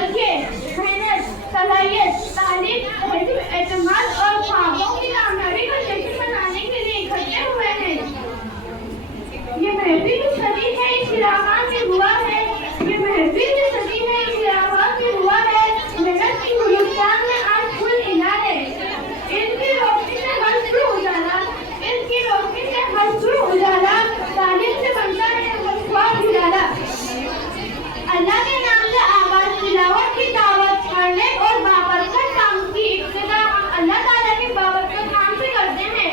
बल्कि मेहनत, सलाहियत, तालीम, तहजीब, एतमाद और ख्वाबों की कामयाबी का जश्न मनाने के लिए इकट्ठे हुए हैं। ये महफिल की सदी है, इस इलाका में हुआ है। ये महफिल की सदी है, इस इलाका में हुआ है। मेहनत की हिंदुस्तान में आज फुल हिला है। इनकी रोशनी से हंसू उजाला, इनकी रोशनी से हंसू उजाला, तालीम से बनता है ख्वाब उजाला। अल्लाह के नाम से आवाज, तिलावत की दावत, पढ़ने और बाबरकत काम की इब्तिदा हम अल्लाह ताला के बाबरकत नाम से करते हैं।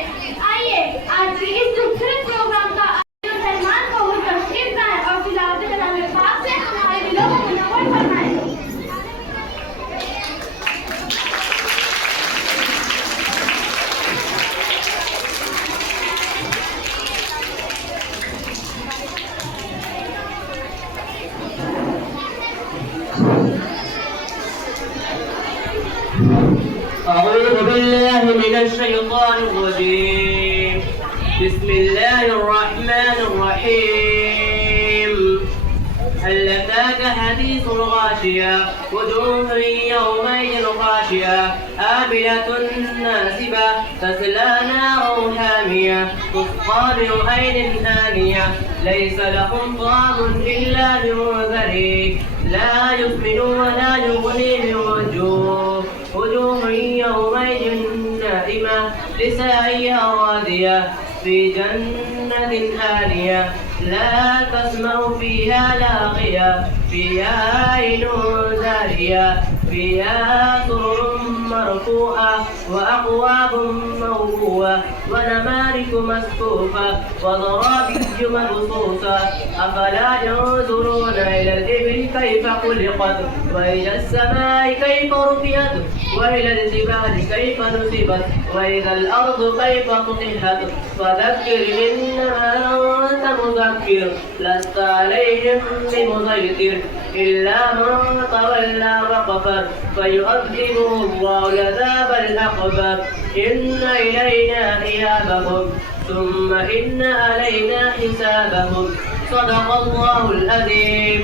आइए आज की इस खूबसूरत प्रोग्राम का मेहमान को तशरीफ लाए और तिलावत कलाम पाक से हमारे दिलों को मुनव्वर फरमाए। أعوذ بالله من الشيطان الرجيم. بسم الله الرحمن الرحيم. هل أتاك حديث الغاشية وجوه يومئذ خاشعة عاملة ناصبة تصلى نارا حامية تسقى من عين آنية ليس لهم طعام إلا من ضريع لا يسمن ولا يغني من وجوه وجوه يومئذ نائمة لسعيها راضية في جنة عالية لا تسمع فيها لاغية فيها عين جارية فيها سرر مرفوعة وأكواب موضوعة ونمارق مصفوفة وزرابي مبثوثة أفلا ينظرون إلى الإبل كيف خلقت وإلى السماء كيف رفعت وإلى الجبال كيف نصبت وإلى الأرض كيف سطحت فذكر إنما أنت مذكر لست عليهم بمسيطر إلا من تولى وكفر فيؤذبه الله العذاب الأكبر إن إلينا إيابهم ثم إن علينا حسابهم صدق الله العظيم.